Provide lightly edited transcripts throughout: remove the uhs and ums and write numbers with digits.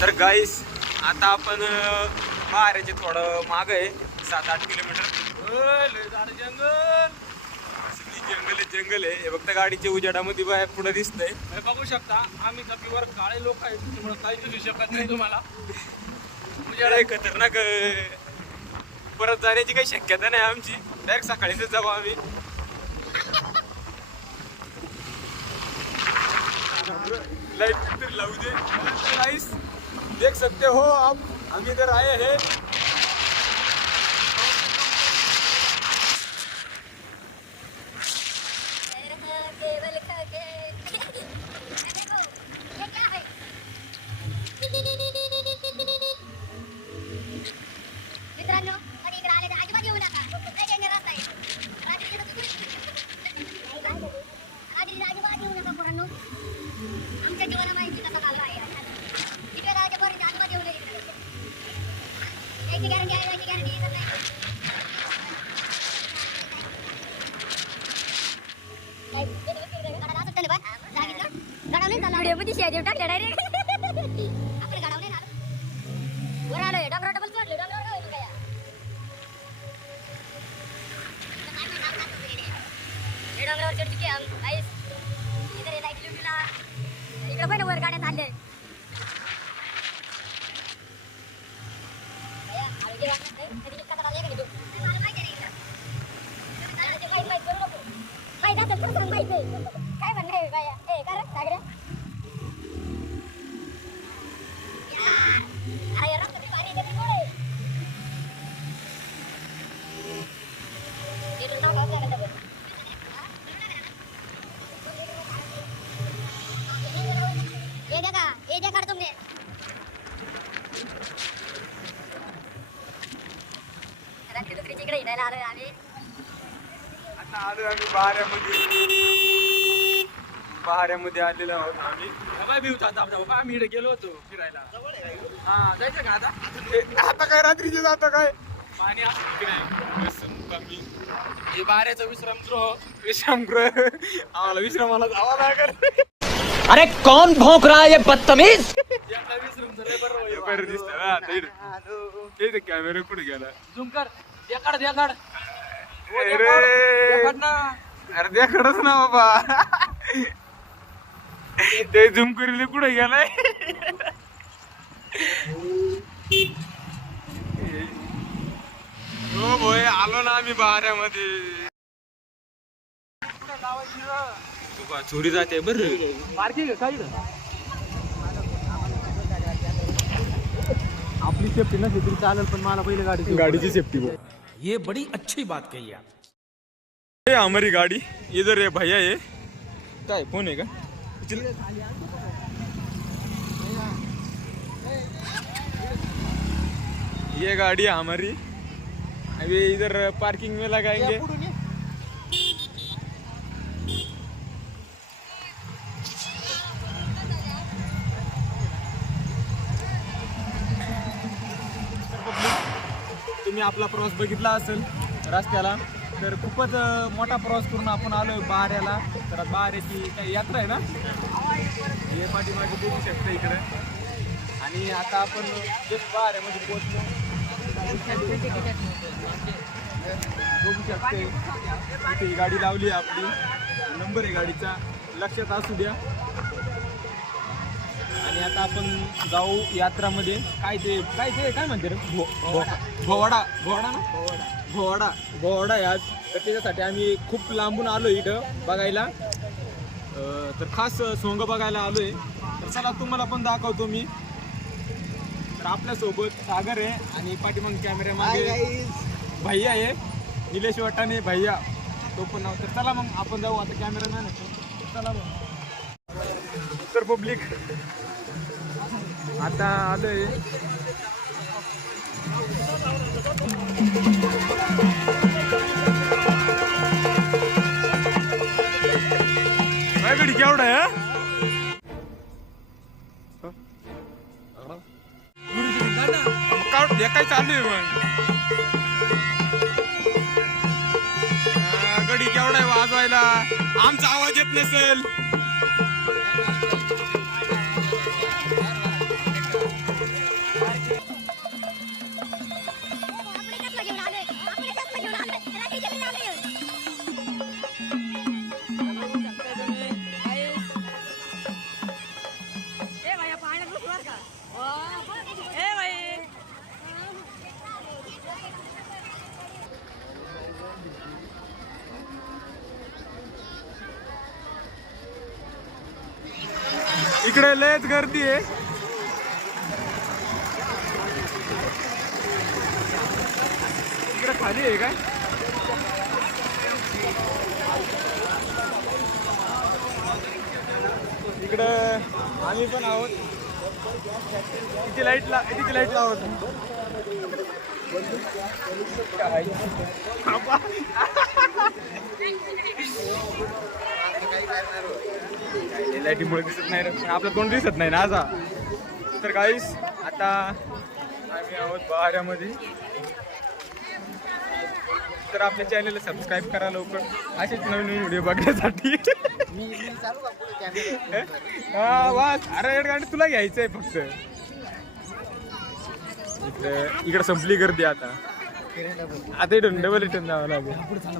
तर गाईस आता आपण बाहेरचे थोडं माग आहे 7-8 किलोमीटर जंगल आहे. हे फक्त गाडीच्या उजेडामध्ये बाहेर पुढे दिसतंय. बघू शकता आम्ही कपीवर काळे लोक आहेत त्यामुळे काही दिसू शकत नाही तुम्हाला. खतरनाक परत जाण्याची काही शक्यता नाही आमची. डायरेक्ट सकाळीच जाऊ आम्ही. लाइट फिर लाऊ दे गाइस, देख सकते हो आप हम इधर आए हैं. आमच्या जीवना माहिती कसं चाललं आहे. इकडे जायच्या पोरीच्या आजूबाजू येऊ नये. याची गॅरंटी आहे, याची गॅरंटी येत नाही. व्हिडिओमध्ये शेअर देऊन टाकले डायरेक्ट. आपण घडवले ना वर आलोय डोंगरावर डबल चढले डोंगरावर होईल काय हे डोंगरावर चढ चुकी हम गाइस. इधर लाईट ड्यूटीला इकडे पण वर गाड्या चालले. काय म्हणणार आहे बाया ए कर सागरे अरे रक्त पाणी देते थोडे इथून जाऊ का आपल्याकडे ये देखा तुमने रात्री दुसरीची इकडे हिंडायला आलोय आम्ही. आता आलोय आम्ही पहाऱ्यामध्ये आलेलो आहोत आम्ही. आम्ही इकडे गेलो होतो फिरायला. हा जायचं का आता? आता काय रात्रीचे जातं काय पाणी असं की नाही कमी हे बाऱ्याचा विश्रामगृह आम्हाला विश्रामाला जावं लागेल. अरे कौन भौंक रहा है ये बदतमीज. बरं दिसत कॅमेरा कुठे गेला. झूम कर देखाड देखाड अरे द्याकडच ना बाबा. ते झूम करील कुठे गेलाय. हो भोय आलो ना आम्ही बाऱ्यामध्ये. चोरी जाते बरं. पार्किंग काय आपली सेफ्टी नसली तरी चालेल पण मला पहिले गाडीची सेफ्टी बो. ये बड़ी अच्छी बात कही आप. ये हमारी गाड़ी इधर है भैया. ये काय फोन है का. ये गाड़ी है हमारी. अभी इधर पार्किंग में लगाएंगे. तुम्ही आपला प्रवास बघितला असेल रस्त्याला तर खूपच मोठा प्रवास करून आपण आलोय बाऱ्याला. तर बाऱ्याची काही यात्रा आहे ना हे पाठीमागे बघू शकता इकडे. आणि आता आपण जस्ट बाऱ्यामध्ये पोहोचलो. बघू शकते इथे ही गाडी लावली आहे आपली. नंबर आहे गाडीचा लक्षात असू द्या. आणि आता आपण जाऊ यात्रामध्ये. काय म्हणते रे भोवडा आज. तर त्याच्यासाठी आम्ही खूप लांबून आलो इथं बघायला. तर खास सोंग बघायला आलोय. तर चला तुम्हाला पण दाखवतो मी. तर आपल्यासोबत सागर आहे आणि पाठीमाग कॅमेरा मागे भैया आहे निलेश वाटाणे भैया तो पण नाव. तर चला मग आपण जाऊ आता. कॅमेरामॅन आहे चला मग. तर पब्लिक आता आलोय. माझ्याकडे केवढा आहे काय चालू आहे मग. गडी केवढा आहे वाजवायला. आमचा आवाज येत नसेल. इकडे लयच गर्दी आहे. इकडे खाली आहे काय? इकडं आम्ही पण आहोत. किती लाईट लावत लाईटीमुळे दिसत नाही रे. आपलं कोण दिसत नाही ना असा. तर गाईस आता आम्ही आहोत बहाऱ्यामध्ये. तर आपल्या चॅनलला सबस्क्राईब करा लवकर असेच नवीन नवीन व्हिडिओ बघण्यासाठी. हा वाच. अरे गाडी तुला घ्यायचंय फक्त. इकडे संपली गर्दी आता. आता इथून डबल रिटर्न जावं लागेल. पुढे चला.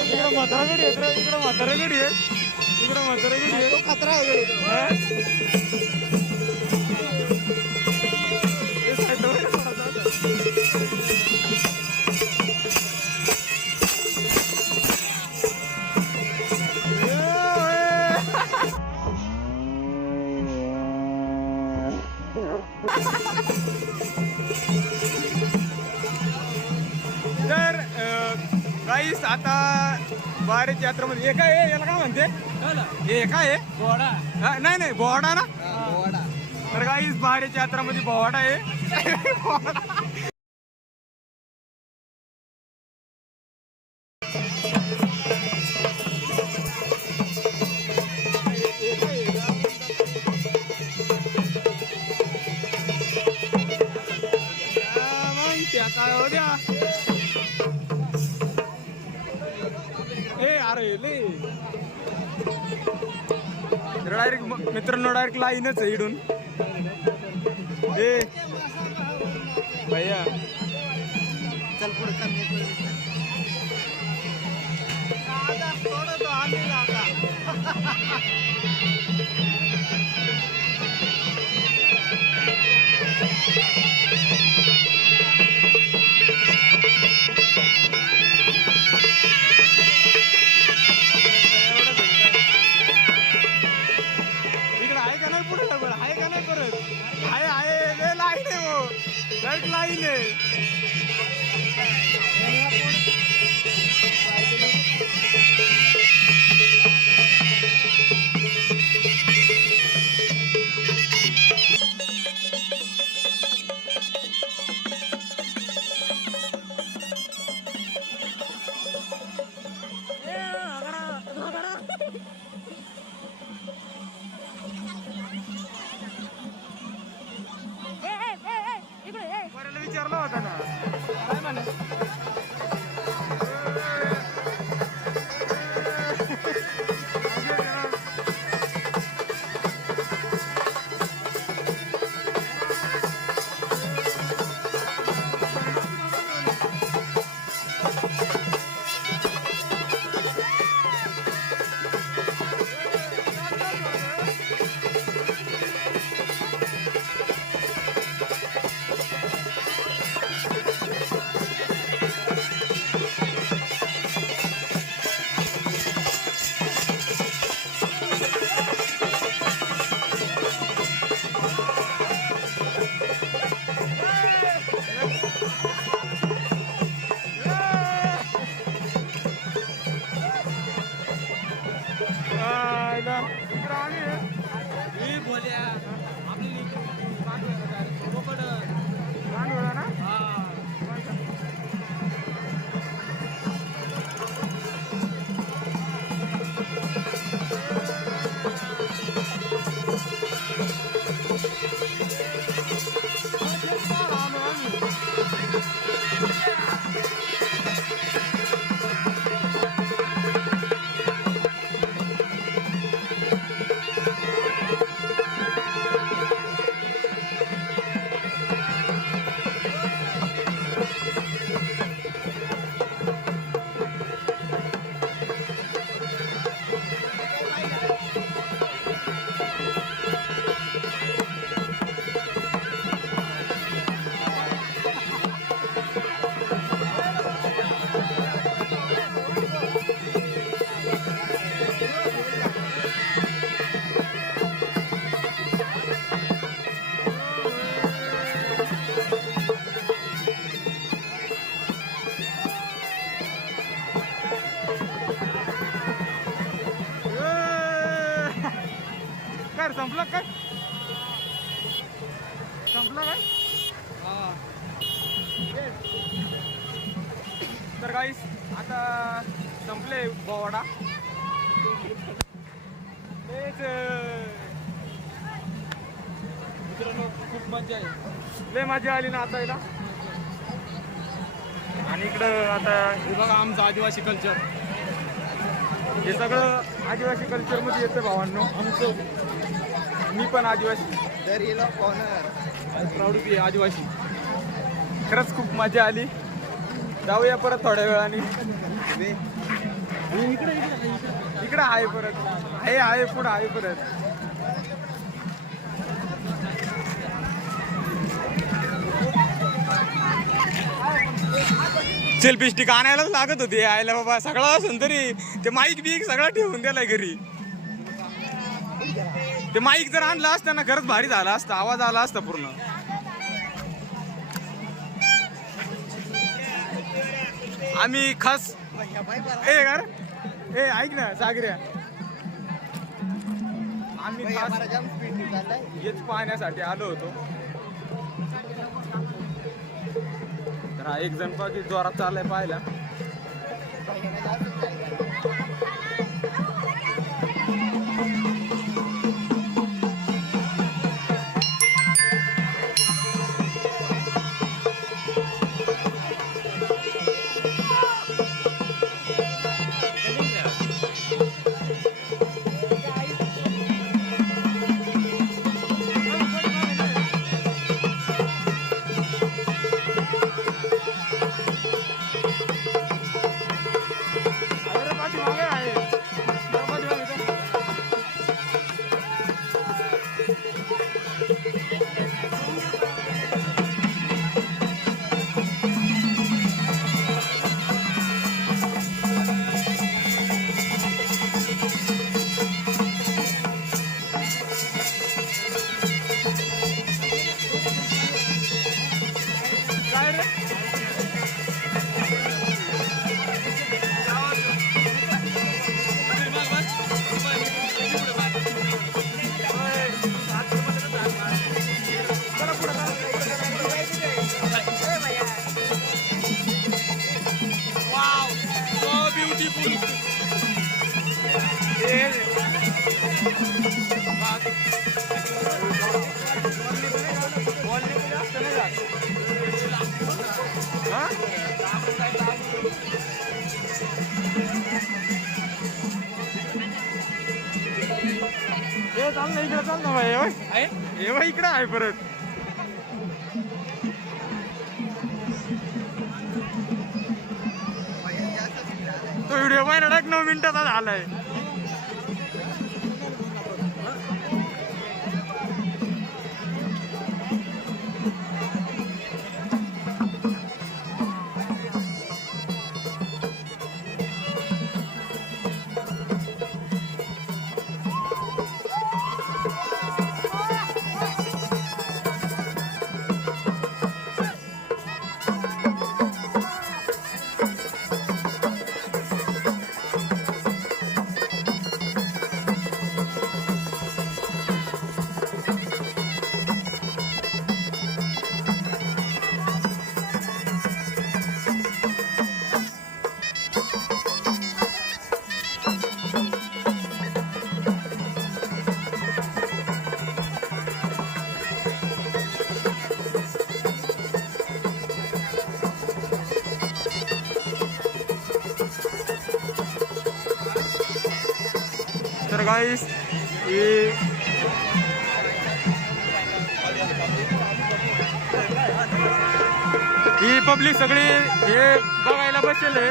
इकडं म्हातारागडी आहे. इकडं म्हातारागडी आहे. इकडं म्हातारागडी आहे. खतरा आहे. तर गाईस आता बारेच्या यात्रेमध्ये हे काय आहे? याला काय म्हणते? हे काय आहे? बोवाडा. नाही नाही बोवाडा ना. तर गाईस बारेच्या यात्रेमध्ये बोवाडा आहे. काय हो द्या. अरे डायरेक्ट मित्रांनो डायरेक्ट लाईनच आहे इडून. भैया चल पुढे लाईन आहे. इकडं आम्ही मी बोल्या आपली रानवेळा ना काय संपलं काय संपलं काय तर गाईस आता संपले बोवाडा तेच मित्रांनो खूप मजा आहे लय मजा आली ना आता याला आणि इकडं आता हे बघा आमचं आदिवासी कल्चर हे सगळं आदिवासी कल्चरमध्ये येतं भावांनो आमचं मी पण आदिवासी प्राऊड बी आदिवासी खरंच खूप मजा आली जाऊया परत थोड्या वेळाने इकडं आहे परत आहे पुढं आहे परत सेल्फी स्टिक आणायलाच लागत होती आयला बाबा सगळं असून तरी ते माईक बिक सगळं ठेवून दिलाय घरी ते माईक जर आणलं असतं ना खरंच भारी झाला असता आवाज आला असता पूर्ण आम्ही खास ऐक ना सागऱ्या आम्ही खास हेच पाहण्यासाठी आलो होतो तर हा एक जण पाहिजे जोरात चाललाय पाहायला चाल ना इकडे चाल ना भाई इकडे आहे परत तो व्हिडिओ पाहिला 9 मिनिटाचा झालाय तर गाईस ही पब्लिक सगळी हे बघायला बसेल आहे.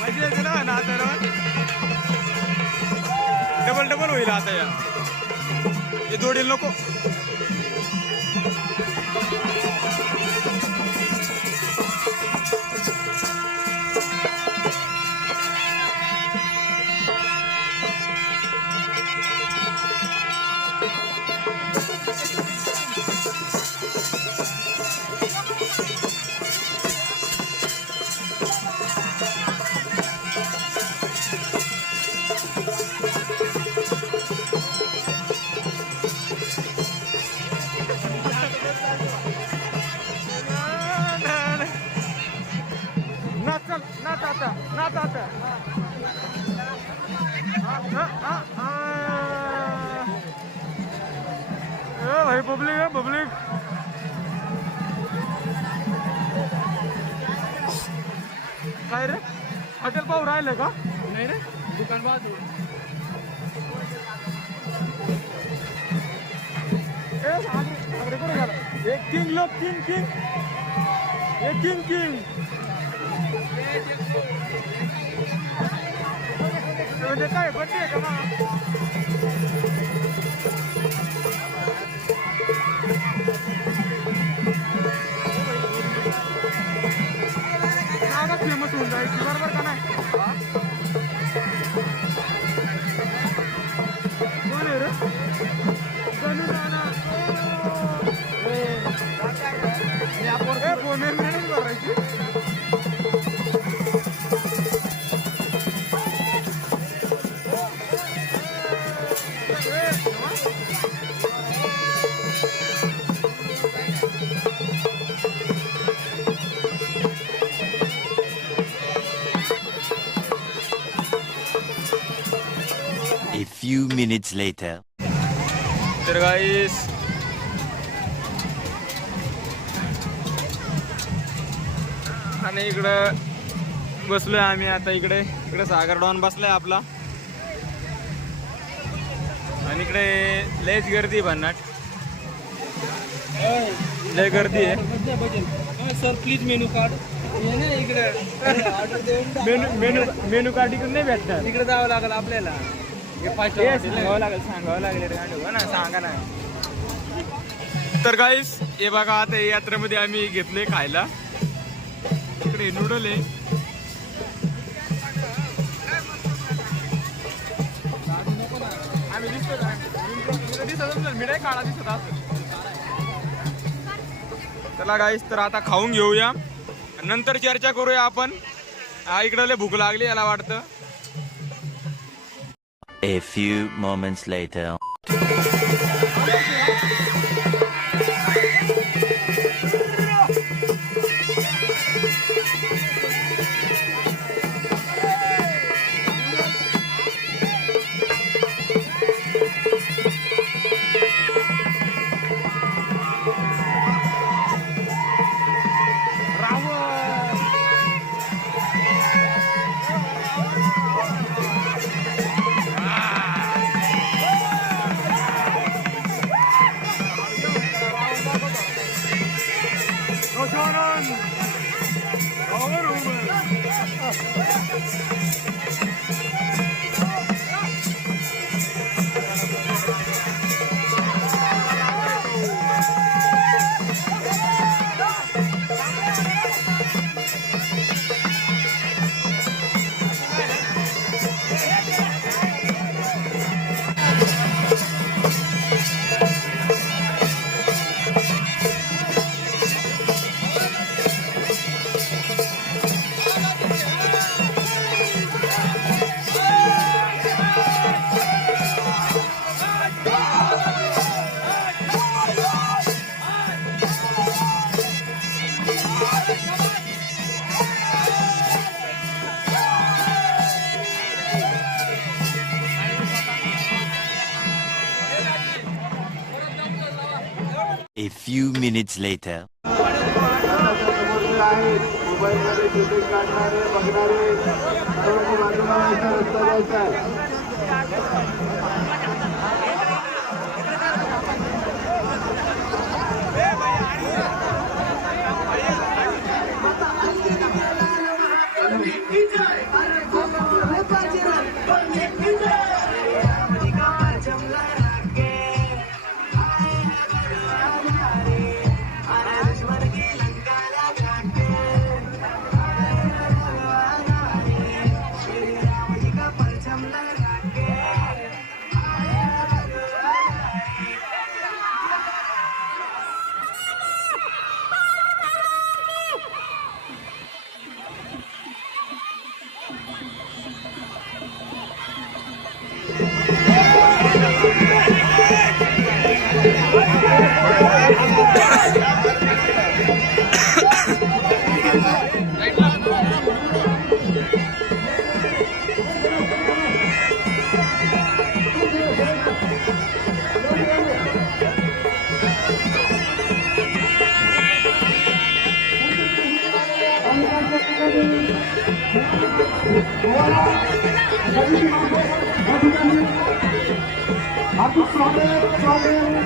मजा येते ना नाचायला. डबल डबल होईल आता या हे जोडेल नको. नाच आता भाई पब्लिक है पब्लिक. काय रे हॉटेल पाहू राहिले का? नाही रे दुकान पाहतो. एक किंग लोक किंग किंग एक किंग किंग काय बड्डे आहे का मग? फेमस होऊन जायची बरोबर का नाही? कोण आहे रे? गणू नाना. फोन मॅनेज करायची. A few minutes later. तर गाईस आणि इकडं बसलोय आम्ही आता. इकडे सागर डॉन बसलाय आपला आणि इकडे लयच गर्दी भन्नाट. लय गर्दी आहे. सर प्लीज मेनू कार्ड इकडे. मेनू कार्ड इकडे नाही भेटणार. इकडे जावं लागेल आपल्याला. सांगावं लागेल ना सांगा ना. तर गाईस हे बघा आता यात्रेमध्ये आम्ही घेतले खायला. इकडे नूडल आहे. आम्ही दिसत मी नाही काळा दिसत असं. चला गाईस तर आता खाऊन घेऊया नंतर चर्चा करूया आपण. इकडे लय भूक लागली याला वाटतं. A few moments later. A few minutes later. मोबाईलमध्ये शूटिंग काढणारे बघणारे सर्वांनी बाजूला रस्ता द्यायचा आहे. हार्दिक स्वागत